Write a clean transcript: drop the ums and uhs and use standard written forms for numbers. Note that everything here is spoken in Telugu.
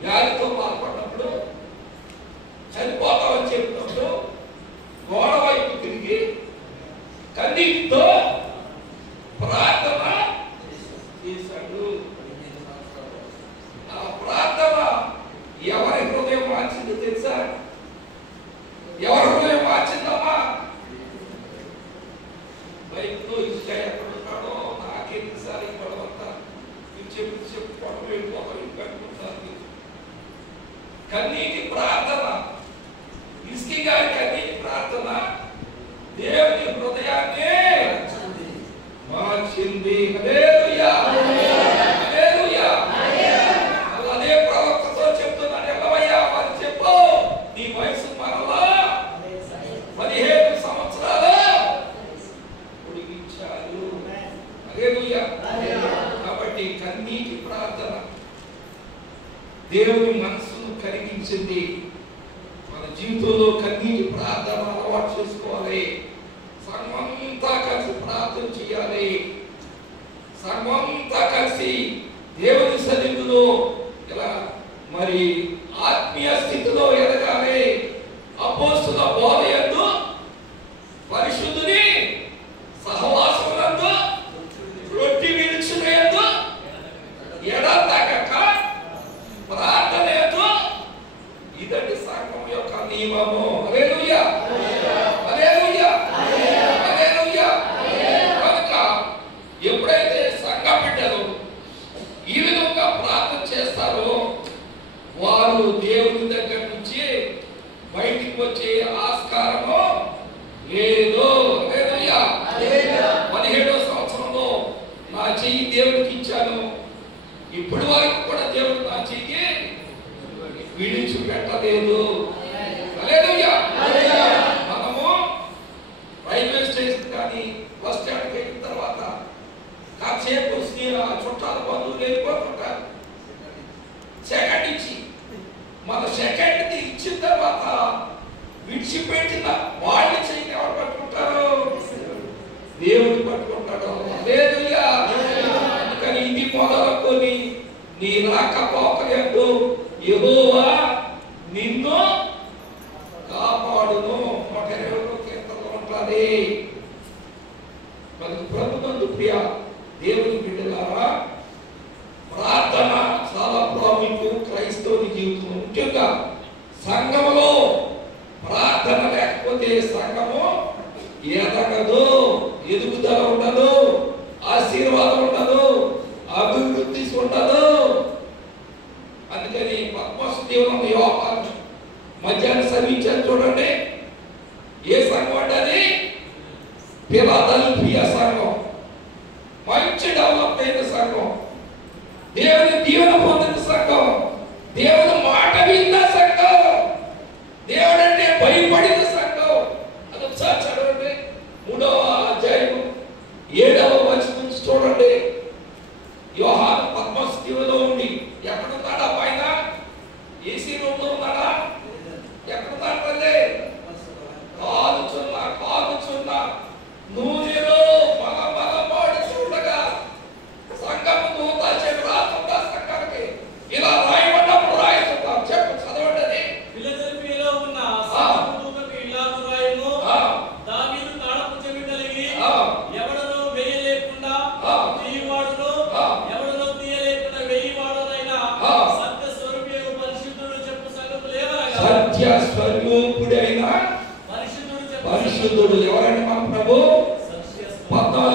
వ్యాధితో బాధపడినప్పుడు, చనిపోతామని చెప్పినప్పుడు గోడ వైపు తిరిగి కన్నీటితో ప్రార్థన చేశాడు. ఆ ప్రార్థన ఎవరి హృదయం మార్చిందో తెలుసా? ఎవరి హృదయం మార్చిందమ్మా? బైక్లో ఇంకా ఎక్కడ ఉన్నాడో నాకెన్నిసారి గొడవంతా చెప్పుకోవడం వెళ్ళిపోవడం ఇంకొకసారి కన్నీటి ప్రార్థన, ఇస్కి గారి కన్నీటి ప్రార్థన దేవుని హృదయాన్ని మార్చింది. హల్లెలూయా, హల్లెలూయా. అదే ప్రవక్తతో చెప్తున్నాడు, ఎల్లవయ్యా మరి చెప్పు, నీ వయసు మరలా 17 సంవత్సరాలు పొడిగించారు. హల్లెలూయా. కాబట్టి కన్నీటి ప్రార్థన దేవుని మనసును కరిగించింది. మన జీవితంలో కన్నీటి ప్రార్థన అలవాటు చేసుకోవాలి. సంఘమంతా కలిసి ప్రార్థన చేయాలి. సంఘమంతా కలిసి దేవుని సన్నిధిలో ఇలా మరి ఆత్మీయ స్థితిలో ఎదగాలి. అపోస్తుల బోధ యందు, పరిశుద్ధుని సహవాసమునందు, రొట్టె విరుచుట యందు ఎడతెగక ప్రార్థన యందు, ఇదండి సంఘం యొక్క నియమము. హల్లెలూయా, హల్లెలూయా, హల్లెలూయా. కనుక ఎప్పుడైతే సంఘ బిడ్డలు ఈ విధంగా ప్రార్థన చేస్తారో వారు దేవుని దగ్గర నుంచి బయటికి వచ్చే ఆస్కారము లేదు. హల్లెలూయా. 17వ సంవత్సరంలో నా చెయ్యి దేవుడికి ఇచ్చాను, ఇప్పటి వరకు కూడా దేవుడు నా చెయ్యి విడిచిపెట్టలేదు. హల్లెలూయా. మనము రైల్వే స్టేషన్ కానీ బస్ స్టాండ్కి వెళ్ళిన తర్వాత కాసేపు చుట్టాల బంధువులు వెళ్ళిపోతుంటారు. సెకండ్ ఇచ్చి మన సెకండ్ ఇచ్చిన తర్వాత విడిచిపెట్టిన వాళ్ళు చెయ్యి ఎవరు పట్టుకుంటారు? దేవుడు పట్టుకుంటాడు. హల్లెలూయా. అందుకని ఇది మొదలుకొని నీ రాకపోకలేదు యెహోవా నిన్ను కాపాడును. 120వ కీర్తనలో ఉంటుంది. మనకు ప్రభునందు ప్రియ దేవుని బిడ్డలారా, ప్రార్థన చాలా ప్రాముఖ్యం క్రైస్తవుని జీవితంలో. ముఖ్యంగా సంఘములో ప్రార్థన లేకపోతే సంఘము ఎదగదు, ఎదుగుదల ఉండదు, ఆశీర్వాదం ఉండదు, అభివృద్ధి ఉండదు. అందుకని పద్మస్ జీవనం యోహాను మధ్యాహ్నం సమీక్షను చూడండి. ఏ సంఘం అంటే ఫిలదెల్ఫియా సంఘం, మంచి డెవలప్ అయిన సంఘం, దేవుని దీవెన పొందిన సంఘం, దేవుని మాట విన్న సంఘం, దేవుడు అంటే భయపడిన సంఘం. అదొకసారి చదవండి 3వ అధ్యాయము 7వ వచనం చూడండి. యోహాను పద్మస్ దీవెనలో ఉండి ఎక్కడున్నాడా? పైన ఏసీ రూమ్ లో ఉన్నాడా? ఎక్కడున్నాడు? కాలుచున్న నూనెలో మగమగమాడి చూడగా సంఘము దూతాచే రాకుండా సంఘానికి ఇలా రాయబడినప్పుడు రాయిస్తున్నాం. చెప్పు, చదవండి. అది ఫిలదెల్ఫియాలో ఉన్న సంఘదూతకు ఇలాగు రాయము, దావీదు తాళపు చెవి కలిగి ఎవడనో వేయలేకుండా తీయవాడును, ఎవడనో తీయలేకుండా వేయవాడునైనా సత్య స్వరూపియగు పరిశుద్ధుడు చెప్పు సంగతులేవనగా. సత్య స్వరూపుడైన పరిశుద్ధుడు ఎవరండి? మన ప్రభు 14వ